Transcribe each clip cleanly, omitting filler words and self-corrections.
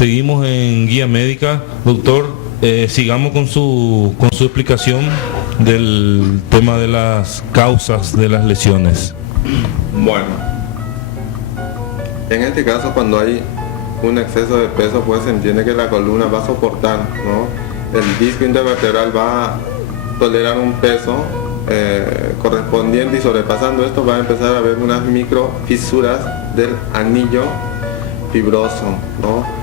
seguimos en Guía Médica. Doctor, sigamos con su explicación del tema de las causas de las lesiones. Bueno, en este caso, cuando hay un exceso de peso, pues se entiende que la columna va a soportar, ¿no? El disco intervertebral va a tolerar un peso correspondiente, y sobrepasando esto va a empezar a haber unas micro fisuras del anillo fibroso, ¿no?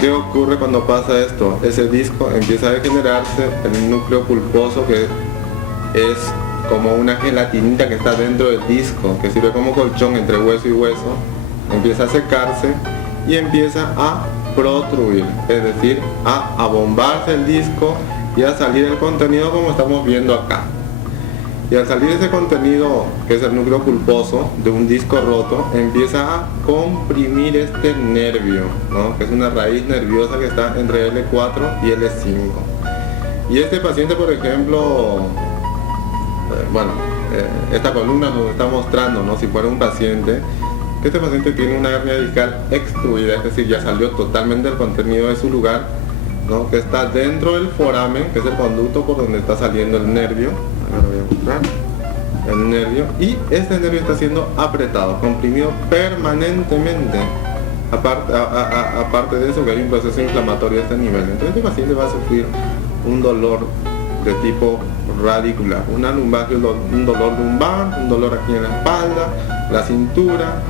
¿Qué ocurre cuando pasa esto? Ese disco empieza a degenerarse, el núcleo pulposo, que es como una gelatinita que está dentro del disco, que sirve como colchón entre hueso y hueso, empieza a secarse y empieza a protruir, es decir, a abombarse el disco y a salir el contenido como estamos viendo acá. Y al salir ese contenido, que es el núcleo pulposo de un disco roto, empieza a comprimir este nervio, ¿no? Que es una raíz nerviosa que está entre L4 y L5. Y este paciente, por ejemplo, esta columna nos está mostrando, ¿no? Si fuera un paciente, que este paciente tiene una hernia discal extruida, es decir, ya salió totalmente el contenido de su lugar, ¿no? Que está dentro del foramen, que es el conducto por donde está saliendo el nervio. Ahora voy a mostrar el nervio, y este nervio está siendo apretado, comprimido permanentemente. Aparte de eso, que hay un proceso inflamatorio a este nivel. Entonces este paciente va a sufrir un dolor de tipo radicular, una lumbalgia, un dolor lumbar, un dolor aquí en la espalda, la cintura.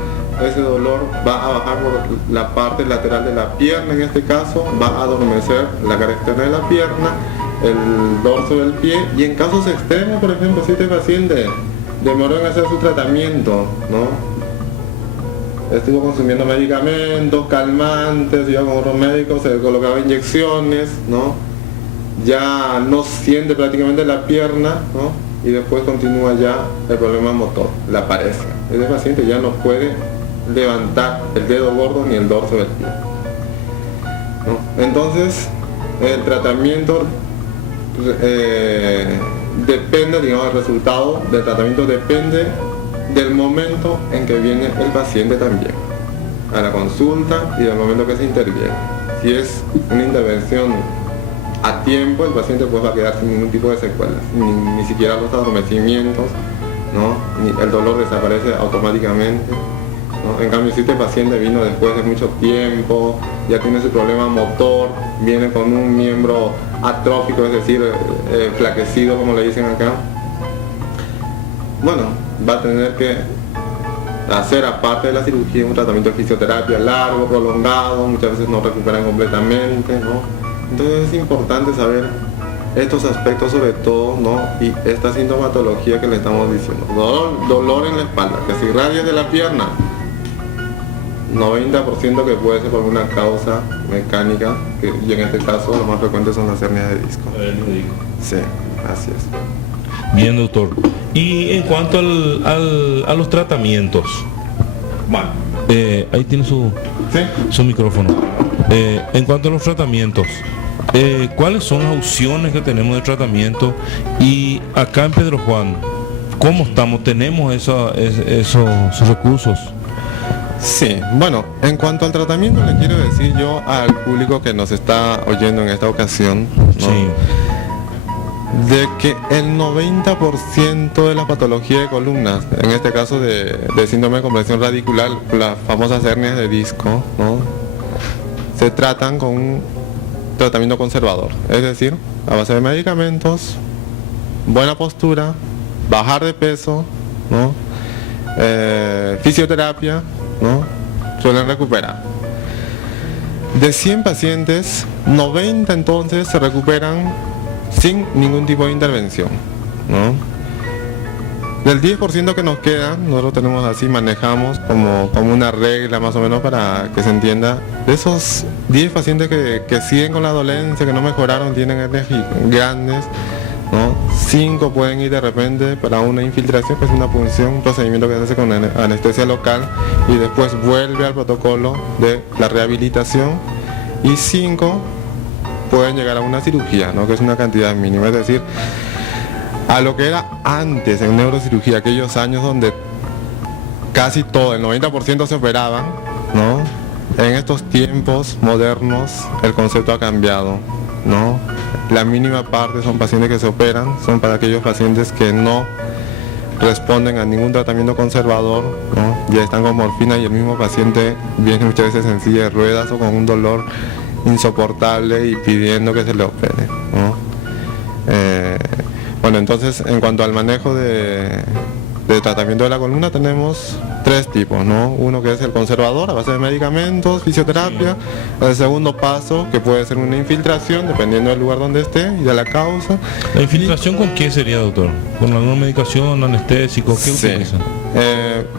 Ese dolor va a bajar por la parte lateral de la pierna, en este caso va a adormecer la cara externa de la pierna, el dorso del pie, y en casos extremos, por ejemplo, si este paciente demoró en hacer su tratamiento, ¿no? Estuvo consumiendo medicamentos, calmantes, iba con otros médicos, se le colocaba inyecciones, ¿no? Ya no siente prácticamente la pierna, ¿no? Y después continúa ya el problema motor, la paresia. Ese paciente ya no puede levantar el dedo gordo ni el dorso del pie, ¿no? Entonces el tratamiento depende, digamos, el resultado del tratamiento depende del momento en que viene el paciente también a la consulta y del momento que se interviene. Si es una intervención a tiempo, el paciente pues va a quedar sin ningún tipo de secuelas, ni siquiera los adormecimientos, ¿no? El dolor desaparece automáticamente, ¿no? En cambio, si este paciente vino después de mucho tiempo, ya tiene su problema motor, viene con un miembro atrófico, es decir, flaquecido, como le dicen acá, bueno, va a tener que hacer, aparte de la cirugía, un tratamiento de fisioterapia largo, prolongado, muchas veces no recuperan completamente, ¿no? Entonces es importante saber estos aspectos sobre todo, ¿no? Y esta sintomatología que le estamos diciendo. Dolor en la espalda, que se irradia de la pierna, 90% que puede ser por una causa mecánica, y en este caso lo más frecuente son las hernias de disco. Sí, así es. Bien, doctor. Y en cuanto a los tratamientos, bueno, ahí tiene su micrófono. En cuanto a los tratamientos, ¿cuáles son las opciones que tenemos de tratamiento? Y acá en Pedro Juan, ¿cómo estamos? ¿Tenemos esos recursos? Sí, bueno, en cuanto al tratamiento, le quiero decir yo al público que nos está oyendo en esta ocasión, ¿no? Sí. De que el 90% de la patología de columnas, en este caso de síndrome de compresión radicular, las famosas hernias de disco, ¿no? Se tratan con un tratamiento conservador, es decir, a base de medicamentos, buena postura, bajar de peso, ¿no? Fisioterapia, ¿no? Suelen recuperar. De 100 pacientes, 90 entonces se recuperan sin ningún tipo de intervención, ¿no? Del 10% que nos queda, nosotros tenemos así, manejamos como una regla más o menos para que se entienda. De esos 10 pacientes que siguen con la dolencia, que no mejoraron, tienen hernias grandes, ¿no? 5 pueden ir de repente para una infiltración, que es una punción, un procedimiento que se hace con anestesia local, y después vuelve al protocolo de la rehabilitación, y 5 pueden llegar a una cirugía, ¿no? Que es una cantidad mínima, es decir, a lo que era antes en neurocirugía, aquellos años donde casi todo, el 90% se operaban, ¿no? en estos tiempos modernos el concepto ha cambiado, ¿no? La mínima parte son pacientes que se operan, son para aquellos pacientes que no responden a ningún tratamiento conservador, ¿no? Ya están con morfina y el mismo paciente viene muchas veces en silla de ruedas o con un dolor insoportable y pidiendo que se le opere, ¿no? Bueno, entonces en cuanto al manejo de tratamiento de la columna tenemos 3 tipos, ¿no? Uno que es el conservador a base de medicamentos, fisioterapia. El segundo paso, que puede ser una infiltración dependiendo del lugar donde esté y de la causa. ¿La infiltración con qué sería, doctor? ¿Con alguna medicación, anestésico? ¿Qué utilizan?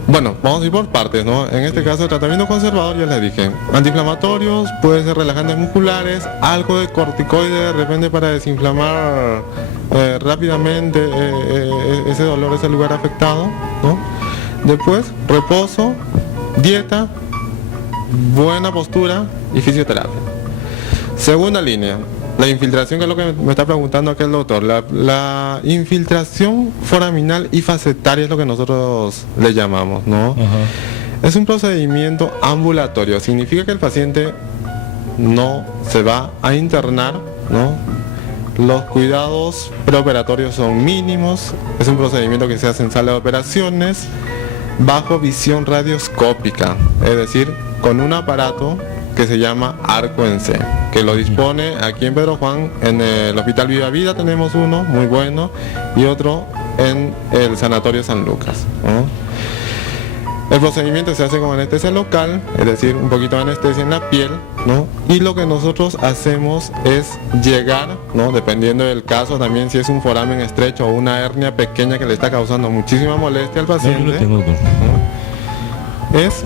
Bueno, vamos a ir por partes, ¿no? En este caso el tratamiento conservador, ya les dije, antiinflamatorios, puede ser relajantes musculares, algo de corticoide de repente para desinflamar rápidamente ese dolor, ese lugar afectado, ¿no? Después, reposo, dieta, buena postura y fisioterapia. Segunda línea, la infiltración, que es lo que me está preguntando aquí el doctor. La infiltración foraminal y facetaria es lo que nosotros le llamamos, ¿no? Uh-huh. Es un procedimiento ambulatorio, significa que el paciente no se va a internar, ¿no? Los cuidados preoperatorios son mínimos, es un procedimiento que se hace en sala de operaciones, bajo visión radioscópica, es decir, con un aparato que se llama arco en C, que lo dispone aquí en Pedro Juan, en el Hospital Viva Vida tenemos uno muy bueno y otro en el Sanatorio San Lucas, ¿no? El procedimiento se hace con anestesia local, es decir, un poquito de anestesia en la piel, ¿no? Y lo que nosotros hacemos es llegar, ¿no? Dependiendo del caso, también si es un foramen estrecho o una hernia pequeña que le está causando muchísima molestia al paciente, ¿no? Es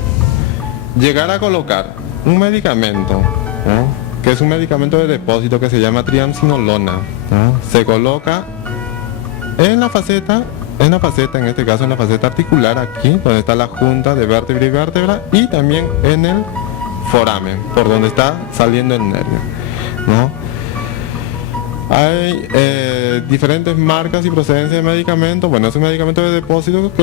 llegar a colocar un medicamento, ¿no? Que es un medicamento de depósito que se llama triamcinolona, ¿no? Se coloca en la faceta, en este caso en la faceta articular, aquí donde está la junta de vértebra y vértebra, y también en el foramen, por donde está saliendo el nervio, ¿no? Hay diferentes marcas y procedencia de medicamentos. Bueno, es un medicamento de depósito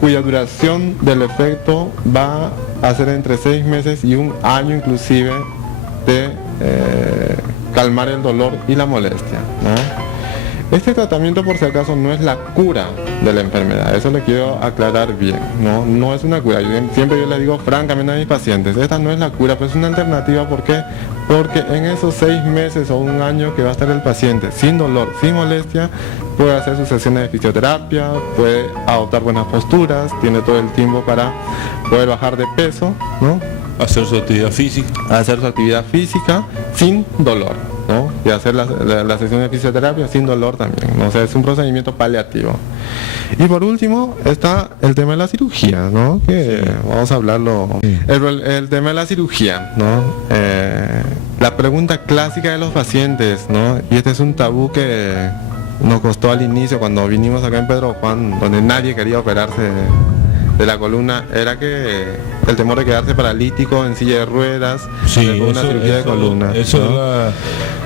cuya duración del efecto va a ser entre 6 meses y 1 año inclusive de calmar el dolor y la molestia, ¿no? Este tratamiento, por si acaso, no es la cura de la enfermedad, eso le quiero aclarar bien, no es una cura. Siempre yo le digo francamente a mis pacientes, esta no es la cura, pero es una alternativa. ¿Por qué? Porque en esos 6 meses o 1 año que va a estar el paciente sin dolor, sin molestia, puede hacer sus sesiones de fisioterapia, puede adoptar buenas posturas, tiene todo el tiempo para poder bajar de peso, ¿no? Hacer su actividad física sin dolor, ¿no? Y hacer la sesión de fisioterapia sin dolor también, ¿no? O sea, es un procedimiento paliativo. Y por último está el tema de la cirugía, ¿no? Que sí, vamos a hablarlo. Sí. El tema de la cirugía, ¿no? La pregunta clásica de los pacientes, ¿no? Y este es un tabú que nos costó al inicio cuando vinimos acá en Pedro Juan, donde nadie quería operarse de la columna, era que el temor de quedarse paralítico en silla de ruedas, sí, una cirugía de columna. Eso, ¿no?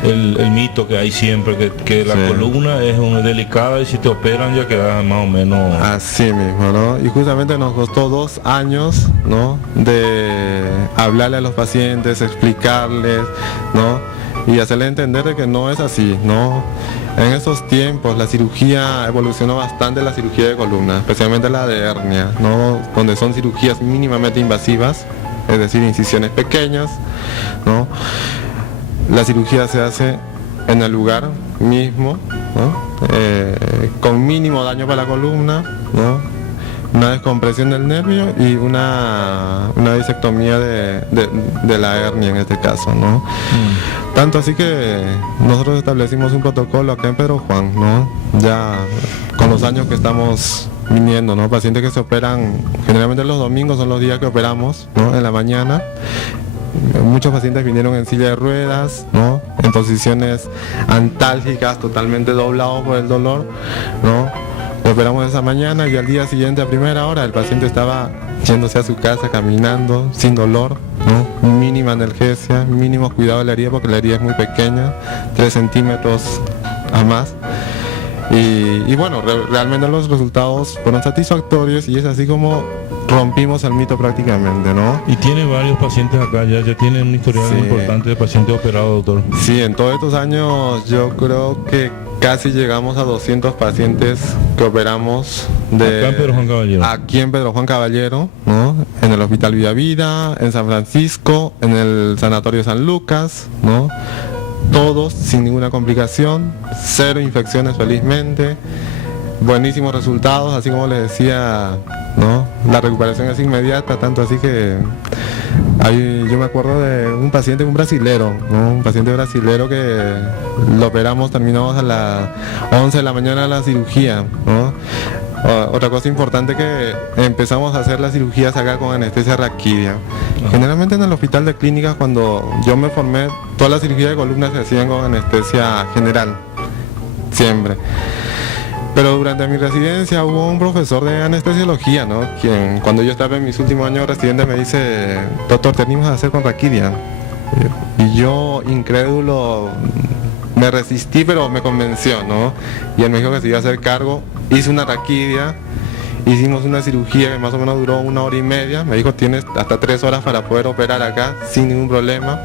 Es el mito que hay siempre, que la columna es delicada y si te operan ya quedas más o menos así mismo, ¿no? Y justamente nos costó 2 años, ¿no? De hablarle a los pacientes, explicarles, ¿no? Y hacerles entender de que no es así, ¿no? En esos tiempos la cirugía evolucionó bastante, la cirugía de columna, especialmente la de hernia, ¿no? Donde son cirugías mínimamente invasivas, es decir, incisiones pequeñas, ¿no? La cirugía se hace en el lugar mismo, ¿no? Con mínimo daño para la columna, ¿no? Una descompresión del nervio y una disectomía de la hernia en este caso, ¿no? Tanto así que nosotros establecimos un protocolo acá en Pedro Juan, ¿no? Ya con los años que estamos viniendo, ¿no? Pacientes que se operan, generalmente los domingos son los días que operamos, ¿no? En la mañana. Muchos pacientes vinieron en silla de ruedas, ¿no? En posiciones antálgicas, totalmente doblados por el dolor, ¿no? Lo operamos esa mañana y al día siguiente a primera hora el paciente estaba yéndose a su casa caminando sin dolor, ¿no? Mínima analgesia, mínimo cuidado de la herida porque la herida es muy pequeña, 3 centímetros a más. Y bueno, realmente los resultados fueron satisfactorios y es así como rompimos el mito prácticamente, ¿no? Y tiene varios pacientes acá, ya tienen un historial importante de pacientes operados, doctor. Sí, en todos estos años yo creo que casi llegamos a 200 pacientes que operamos acá en Pedro Juan Caballero. Aquí en Pedro Juan Caballero, ¿no? En el Hospital Villa Vida, en San Francisco, en el Sanatorio San Lucas, ¿no? Todos sin ninguna complicación, 0 infecciones felizmente, buenísimos resultados, así como les decía, ¿no? La recuperación es inmediata, tanto así que yo me acuerdo de un paciente, un brasilero, ¿no? Un paciente brasilero que lo operamos, terminamos a las 11 de la mañana la cirugía, ¿no? Otra cosa importante que empezamos a hacer las cirugías acá con anestesia raquídea. Generalmente en el hospital de clínicas, cuando yo me formé, todas las cirugías de columna se hacían con anestesia general, siempre. Pero durante mi residencia hubo un profesor de anestesiología, ¿no? Quien cuando yo estaba en mis últimos años de residente me dice: doctor, tenemos que hacer con raquídea. Y yo, incrédulo, me resistí, pero me convenció, ¿no? Y él me dijo que se iba a hacer cargo. Hice una raquídea, hicimos una cirugía que más o menos duró 1 hora y media. Me dijo: tienes hasta 3 horas para poder operar acá sin ningún problema.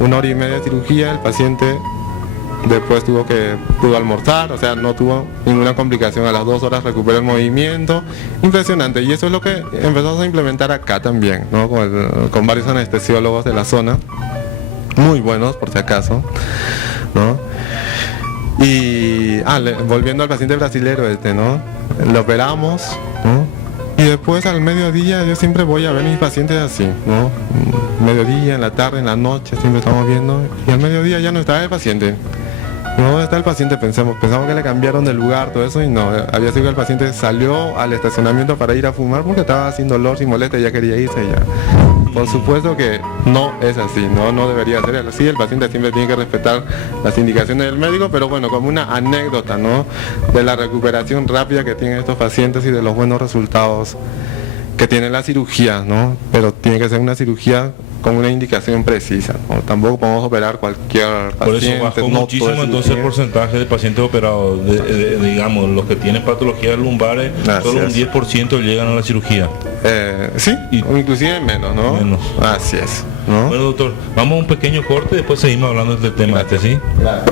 1 hora y media de cirugía, el paciente después pudo almorzar, o sea, no tuvo ninguna complicación. A las 2 horas recuperó el movimiento. Impresionante, y eso es lo que empezamos a implementar acá también, ¿no? Con varios anestesiólogos de la zona, muy buenos por si acaso, ¿no? Y volviendo al paciente brasilero ¿no? Lo operamos, ¿no? Y después al mediodía yo siempre voy a ver mis pacientes así, ¿no? Mediodía, en la tarde, en la noche, siempre estamos viendo. Y al mediodía ya no estaba el paciente. No, ¿dónde está el paciente? Pensamos que le cambiaron de lugar, todo eso, y no, había sido que el paciente salió al estacionamiento para ir a fumar porque estaba sin dolor, sin molestia, ya quería irse ya. Por supuesto que no es así, no debería ser así. El paciente siempre tiene que respetar las indicaciones del médico, pero bueno, como una anécdota, ¿no? De la recuperación rápida que tienen estos pacientes y de los buenos resultados que tiene la cirugía, ¿no? Pero tiene que ser una cirugía con una indicación precisa, ¿no? Tampoco podemos operar cualquier paciente. Por eso bajó muchísimo entonces el porcentaje de pacientes operados, digamos, los que tienen patologías lumbares, solo un 10% llegan a la cirugía. Sí, o inclusive menos, ¿no? Menos. Así es, ¿no? Bueno, doctor, vamos a un pequeño corte y después seguimos hablando de este tema, ¿sí? Claro.